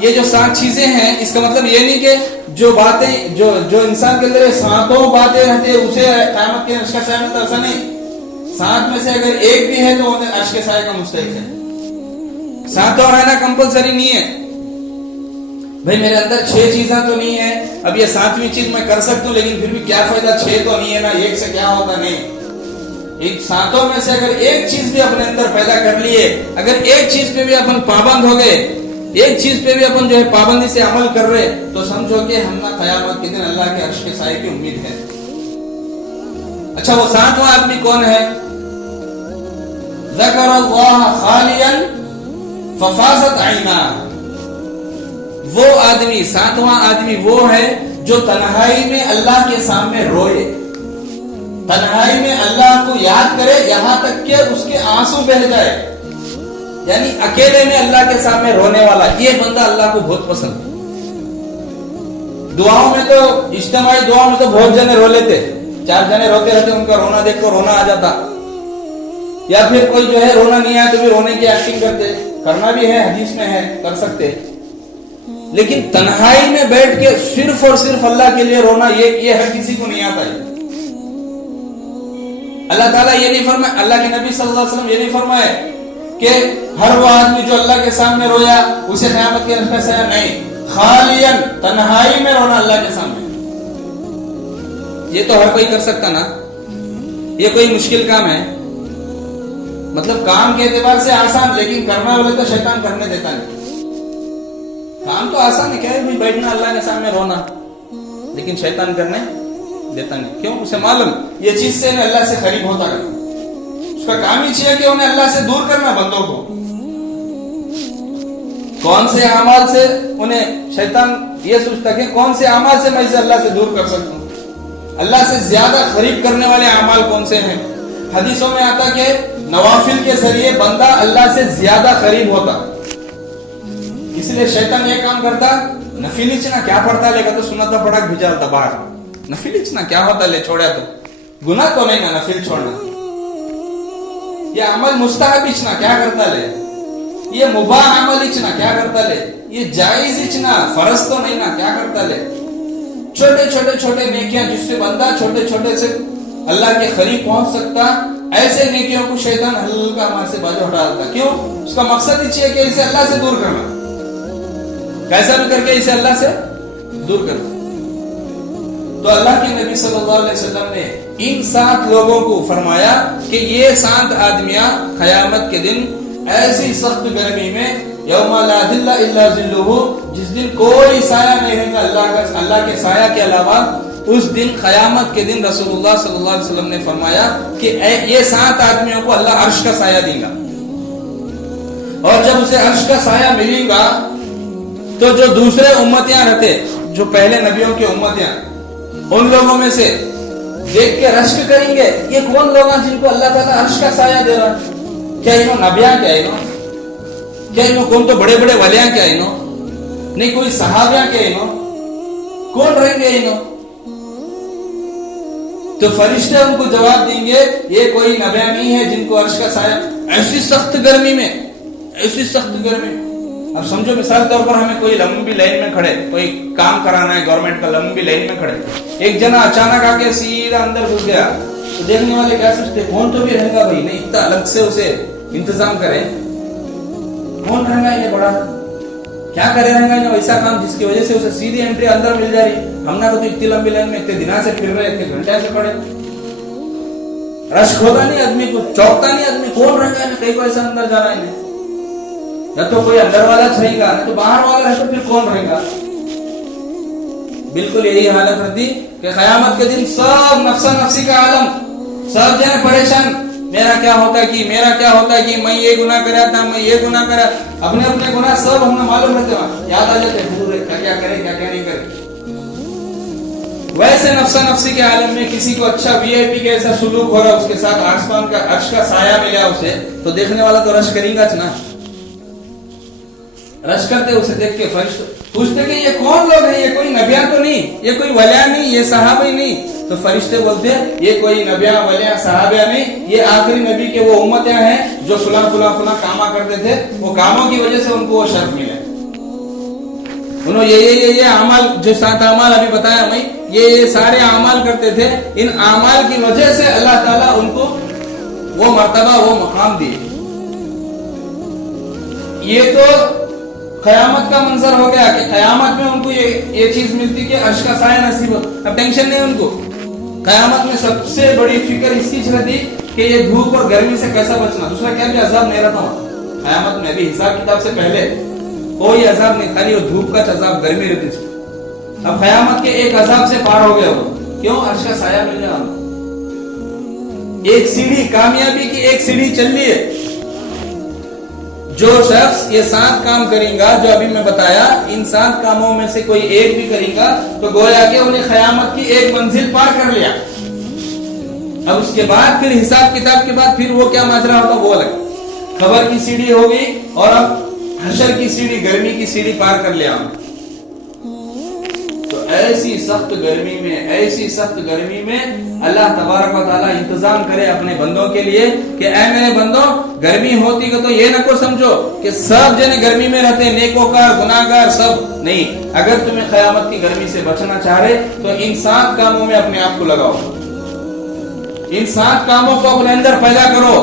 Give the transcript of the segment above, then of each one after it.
یہ جو 7 چیزیں ہیں اس کا مطلب یہ نہیں کہ جو باتیں جو انسان کے اندر 7 باتیں رہتی ہے اسے قیامت کے عرش کا سایہ ملتا، ایسا نہیں. 7 میں سے اگر ایک بھی ہے تو وہ عرش کے سایہ کا مستحق ہے. 7 رہنا کمپلسری نہیں ہے. بھائی میرے اندر 6 چیزیں تو نہیں ہے، اب یہ 7ویں چیز میں کر سکتا ہوں لیکن پھر بھی کیا فائدہ، 6 تو نہیں ہے نا، 1 سے کیا ہوتا. نہیں، ان 7 میں سے اگر ایک چیز بھی اپنے اندر پیدا کر لیے، اگر ایک چیز پہ بھی اپن پابند ہو گئے، ایک چیز پہ بھی اپن جو ہے پابندی سے عمل کر رہے، تو سمجھو کہ ہم نہ قیامت کے دن اللہ کے عرش کے سائے کی امید ہے. اچھا وہ 7واں آدمی کون ہے؟ ذکر اللہ خالیا ففاضت عیناہ. وہ آدمی 7واں آدمی وہ ہے جو تنہائی میں اللہ کے سامنے روئے، تنہائی میں اللہ کو یاد کرے یہاں تک کہ اس کے آنسو بہہ جائے. یعنی اکیلے میں اللہ کے سامنے رونے والا، یہ بندہ اللہ کو بہت پسند. دعاؤں میں تو اجتماعی دعاؤں میں تو بہت جنے رو لیتے، 4 جنے روتے رہتے، ان کا رونا دیکھ کر رونا آ جاتا. یا پھر کوئی جو ہے رونا نہیں آیا تو بھی رونے کی ایکٹنگ کرتے، کرنا بھی ہے، حدیث میں ہے، کر سکتے. لیکن تنہائی میں بیٹھ کے صرف اور صرف اللہ کے لیے رونا، یہ ہر کسی کو نہیں آتا ہے. اللہ تعالیٰ یہ نہیں فرمائے، اللہ کے نبی صلی اللہ علیہ وسلم یہ نہیں فرمائے کہ ہر وہ آدمی جو اللہ کے سامنے رویا اسے قیامت کے رشتہ سے نہیں، خالین تنہائی میں رونا اللہ کے سامنے. یہ تو ہر کوئی کر سکتا نا، یہ کوئی مشکل کام ہے؟ مطلب کام کے اعتبار سے آسان، لیکن کرنا والے تو شیطان کرنے دیتا نہیں. کام تو آسان ہے، کیا ہے بیٹھنا اللہ کے سامنے رونا، لیکن شیطان کرنے دیتا نہیں. کیوں؟ اسے معلوم یہ چیز سے انہیں اللہ سے قریب ہوتا ہے. اس کا کام ہی چاہیے کہ انہیں اللہ سے دور کرنا بندوں کو. کون سے اعمال سے انہیں شیطان یہ سوچتا کہ کون سے اعمال سے میں اسے اللہ سے دور کر سکتا ہوں، اللہ سے زیادہ قریب کرنے والے اعمال کون سے ہیں. حدیثوں میں آتا کہ نوافل کے ذریعے بندہ اللہ سے زیادہ قریب ہوتا. اس لیے شیطان یہ کام کرتا، نفل اچنا کیا پڑھتا لے گا تو سنتا پڑھا بھیجالتا باہر. نفل اچنا کیا ہوتا لے، چھوڑا تو گناہ تو نہیں نا نفل چھوڑنا. یہ عمل مستحب اچنا کیا کرتا لے، یہ مباح عمل اچنا کیا کرتا لے، یہ جائز اچنا فرض تو نہیں نا کیا کرتا لے. چھوٹے نیکیاں جس سے بندہ چھوٹے سے اللہ کے قریب پہنچ سکتا، ایسے نیکیوں کو شیطان ہلکا ہمارے سے باجو ہٹا دیتا. کیوں؟ اس کا مقصد ہی ہے کہ اسے اللہ سے دور کرنا، کیسا بھی کر کے اسے اللہ سے دور کرنا. تو اللہ کے نبی صلی اللہ علیہ وسلم نے ان 7 لوگوں کو فرمایا کہ یہ 7 آدمیاں قیامت کے دن ایسی سخت گرمی میں، یوم لا ظل الا ظلہ، جس دن کوئی سایہ نہیں رہے گا اللہ کے سایہ کے علاوہ، اس دن قیامت کے دن رسول اللہ صلی اللہ علیہ وسلم نے فرمایا کہ یہ 7 آدمیوں کو اللہ عرش کا سایہ دے گا. اور جب اسے عرش کا سایہ ملے گا تو جو دوسرے امتیاں رہتے، جو پہلے نبیوں کی امتیاں، ان لوگوں میں سے دیکھ کے رشک کریں گے یہ کون لوگ ہیں جن کو اللہ تعالیٰ عرش کا سایہ دے رہا. کیا انہوں نبیاں، کیا انہوں کون تو بڑے بڑے ولیاں، کیا انہوں نہیں کوئی صحابیاں، کیا انہوں کون رہیں گے انہوں؟ تو فرشتے ان کو جواب دیں گے یہ کوئی نبیاں نہیں ہے جن کو عرش کا سایہ. ایسی سخت گرمی میں، ایسی سخت گرمی. اب سمجھو مثال طور پر ہمیں کوئی لمبی لائن میں کھڑے، کوئی کام کرانا ہے گورنمنٹ کا، لمبی لائن میں کھڑے، ایک جنا اچانک آ کے سیدھا اندر گھس گیا، تو دیکھنے والے کیا سوچتے، کون تو بھی رہے گا بھائی، نہیں اتنا الگ سے اسے انتظام کرے، کون رہے گا یہ بڑا، کیا کرے رہے گا ایسا کام جس کی وجہ سے اسے سیدھی انٹری اندر مل جا رہی. ہم نے تو اتنی لمبی لائن میں اتنے دنوں سے پھر رہے، اتنے گھنٹے سے پڑے، رشک ہوتا نہیں آدمی کو، چوکتا نہیں آدمی، کون رہے گا کہیں کو ایسا اندر جا رہا ہے. یا تو کوئی اندر والا رہے گا، تو باہر والا رہے تو پھر کون رہے گا. بالکل یہی حالت رہتی کہ قیامت کے دن سب نفسا نفسی کا عالم، سب جانے پریشان، میرا کیا ہوتا کہ میرا کیا ہوتا کہ میں یہ گناہ کرا تھا، میں یہ گناہ کرا، اپنے اپنے گناہ سب ہمیں معلوم رہتے، وہاں یاد آ جاتے کیا کرے کیا نہیں کرے. ویسے نفسا نفسی کے عالم میں کسی کو اچھا وی آئی پی کا ایسا سلوک ہو رہا، اس کے ساتھ آسمان کا عرش کا سایہ ملا اسے، تو دیکھنے والا تو رش کریں گا نا، رش کرتے اسے دیکھ کے فرشتے پوچھتے کہ یہ کون لوگ ہیں، یہ کوئی نبیاں تو نہیں، یہ کوئی ولیاں نہیں، یہ صحابہ ہی نہیں. تو فرشتے بولتے ہیں یہ کوئی نبیاں ولیاں صحابہ نہیں، یہ آخری نبی کے وہ امتیاں ہیں جو فلاں کاما کرتے تھے، وہ کاموں کی وجہ سے ان کو وہ شرف ملے. انہوں یہ اعمال جو 7 اعمال ابھی بتایا میں یہ سارے اعمال کرتے تھے. ان اعمال کی وجہ سے اللہ تعالیٰ ان کو وہ مرتبہ وہ مقام دیے. یہ تو قیامت کا منظر ہو گیا کہ قیامت میں ان کو یہ چیز ملتی کہ عرش کا سایہ نصیب ہو. اب ٹینشن نہیں ان کو. قیامت میں سب سے بڑی فکر اس چیز رہتی کہ یہ دھوپ اور گرمی سے کیسا بچنا. دوسرا کیا بھی عذاب نہیں رہتا وہاں قیامت میں. ابھی حساب کتاب سے پہلے کوئی عذاب نہیں, خالی وہ دھوپ کا عذاب, گرمی رہتی تھی. اب قیامت کے ایک عذاب سے پار ہو گیا وہ. کیوں؟ عرش کا سایہ مل گیا. ایک سیڑھی, کامیابی کی ایک سیڑھی چل رہی ہے. جو شخص یہ 7 کام کرے گا جو ابھی میں بتایا, ان 7 کاموں میں سے کوئی ایک بھی کرے گا تو گویا کہ انہیں قیامت کی ایک منزل پار کر لیا. اب اس کے بعد پھر حساب کتاب کے بعد پھر وہ کیا ماجرا ہوگا وہ الگ. خبر کی سیڑھی ہوگی اور اب حشر کی سیڑھی, گرمی کی سیڑھی پار کر لیا. تو ایسی سخت گرمی میں اللہ تبارک و تعالی انتظام کرے اپنے بندوں کے لیے کہ اے میرے بندوں, گرمی ہوتی کہ تو یہ نہ کو سمجھو کہ سب جنے گرمی میں رہتے, نیکوکار گناہگار سب نہیں. اگر تمہیں قیامت کی گرمی سے بچنا چاہ رہے تو ان 7 کاموں میں اپنے آپ کو لگاؤ. ان 7 کاموں کو اپنے اندر پیدا کرو.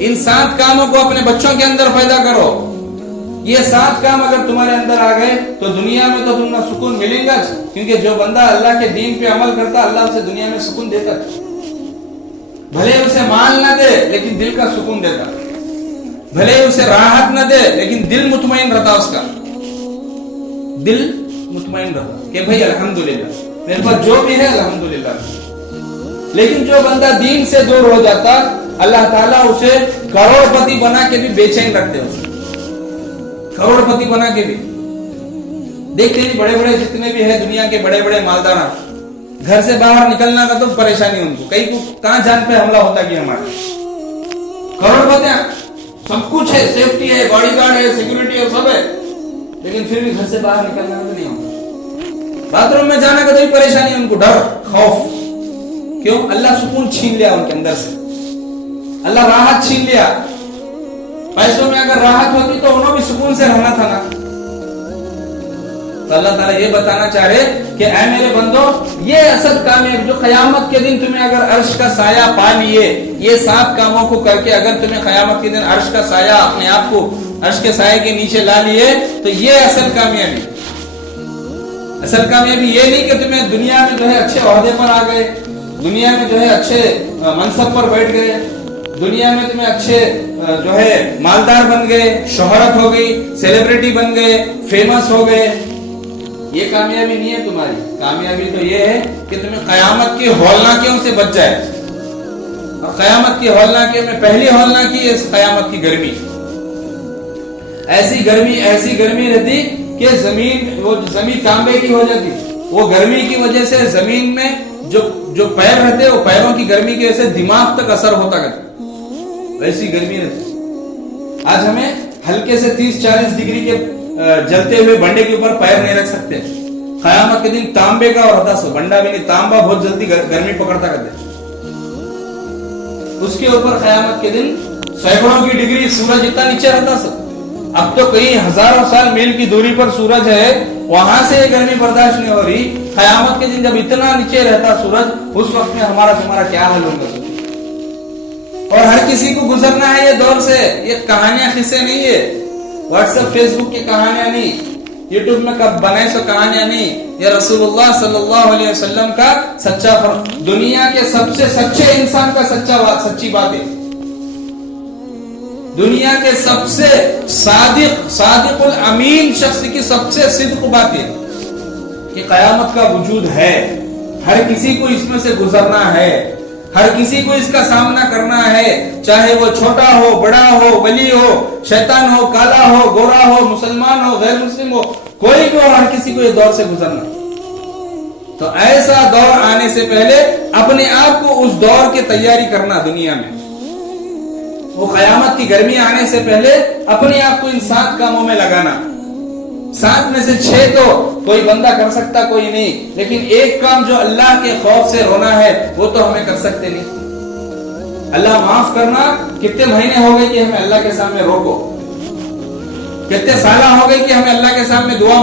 ان 7 کاموں کو اپنے بچوں کے اندر پیدا کرو. یہ 7 کام اگر تمہارے اندر آ گئے تو دنیا میں تو تمہیں سکون ملے گا, کیونکہ جو بندہ اللہ کے دین پہ عمل کرتا اللہ اسے دنیا میں سکون دیتا. بھلے اسے مال نہ دے لیکن دل کا سکون دیتا. بھلے اسے راحت نہ دے لیکن دل مطمئن رہتا. اس کا دل مطمئن رہتا کہ بھائی الحمدللہ میرے پاس جو بھی ہے الحمدللہ. لیکن جو بندہ دین سے دور ہو جاتا اللہ تعالیٰ اسے کروڑ پتی بنا کے بھی بے چین رکھتے. کروڑ پتی بنا کے بھی دیکھتے ہیں بڑے بڑے جتنے بھی ہیں دنیا کے بڑے بڑے مالدار, گھر سے باہر نکلنا کا تو پریشانی ان کو, کئی کو کہاں جان پہ حملہ ہوتا کہ ہمارے کروڑ پتی سب کچھ ہے, سیفٹی ہے, باڈی گارڈ ہے, سیکورٹی ہے, سب ہے, لیکن پھر بھی گھر سے باہر نکلنا کا نہیں ہوتا. باتھ روم میں جانا کا تو بھی پریشانی ان کو, ڈر خوف. کیوں؟ اللہ سکون چھین لیا ان کے اندر سے, اللہ راحت چھین لیا. پیسوں میں اگر راحت ہوتی تو انہوں بھی سکون سے رہنا تھا نا. تو اللہ تعالیٰ یہ بتانا چاہ رہے کہ اے میرے بندو, یہ اصل کام ہے جو قیامت کے دن تمہیں اگر عرش کا سایہ پا لیے, یہ 7 کاموں کو کر کے اگر تمہیں قیامت کے دن عرش کا سایہ اپنے آپ کو عرش کے سایہ کے نیچے لا لیے تو یہ اصل کامیابی. اصل کامیابی یہ نہیں کہ تمہیں دنیا میں جو ہے اچھے عہدے پر آ گئے, دنیا میں جو ہے اچھے منصب پر بیٹھ گئے, دنیا میں تمہیں اچھے جو ہے مالدار بن گئے, شہرت ہو گئی, سیلیبریٹی بن گئے, فیمس ہو گئے. یہ کامیابی نہیں ہے تمہاری. کامیابی تو یہ ہے کہ تمہیں قیامت کی ہولناکیوں سے بچ جائے. اور قیامت کی ہولناکیوں میں پہلی ہولناکی ہے قیامت کی گرمی. ایسی گرمی رہتی کہ زمین تانبے کی ہو جاتی. وہ گرمی کی وجہ سے زمین میں جو پیر رہتے وہ پیروں کی گرمی کی وجہ سے دماغ تک اثر ہوتا کرتا. ویسی گرمی رہتی. آج ہمیں ہلکے سے 30-40 ڈگری کے جلتے ہوئے بنڈے کے اوپر پیر نہیں رکھ سکتے. قیامت کے دن تانبے کا اور ہوتا بنڈا بھی نہیں, تانبا بہت جلدی گرمی پکڑتا کرتے. اس کے اوپر قیامت کے دن سینکڑوں کی ڈگری سورج اتنا نیچے رہتا سب. اب تو کئی ہزاروں سال میل کی دوری پر سورج ہے, وہاں سے یہ گرمی برداشت نہیں ہو رہی. قیامت کے دن جب اتنا نیچے رہتا سورج, اس وقت میں ہمارا تمہارا کیا حل ہوگا. اور ہر کسی کو گزرنا ہے یہ دور سے. یہ کہانیاں قصے نہیں ہے, واٹس ایپ فیس بک کی کہانیاں نہیں, یوٹیوب میں کب بنے سو کہانیاں نہیں. یہ رسول اللہ صلی اللہ علیہ وسلم کا سچا دنیا کے سب سے سچے انسان کا سچی بات ہے. دنیا کے سب سے صادق الامین شخص کی سب سے صدق بات ہے کہ قیامت کا وجود ہے. ہر کسی کو اس میں سے گزرنا ہے, ہر کسی کو اس کا سامنا کرنا ہے, چاہے وہ چھوٹا ہو, بڑا ہو, ولی ہو, شیطان ہو, کالا ہو, گورا ہو, مسلمان ہو, غیر مسلم ہو, کوئی بھی ہو, ہر کسی کو یہ دور سے گزرنا. تو ایسا دور آنے سے پہلے اپنے آپ کو اس دور کی تیاری کرنا دنیا میں. وہ قیامت کی گرمی آنے سے پہلے اپنے آپ کو ان 7 کاموں میں لگانا. 7 میں سے 6 تو کوئی بندہ کر سکتا, کوئی نہیں. لیکن ایک کام جو اللہ کے خوف سے رونا ہے وہ تو ہمیں کر سکتے نہیں. اللہ معاف کرنا, کتنے مہینے ہو گئے کہ ہمیں اللہ کے سامنے روکو, کتنے سالہ ہو گئے کہ ہمیں اللہ کے سامنے دعا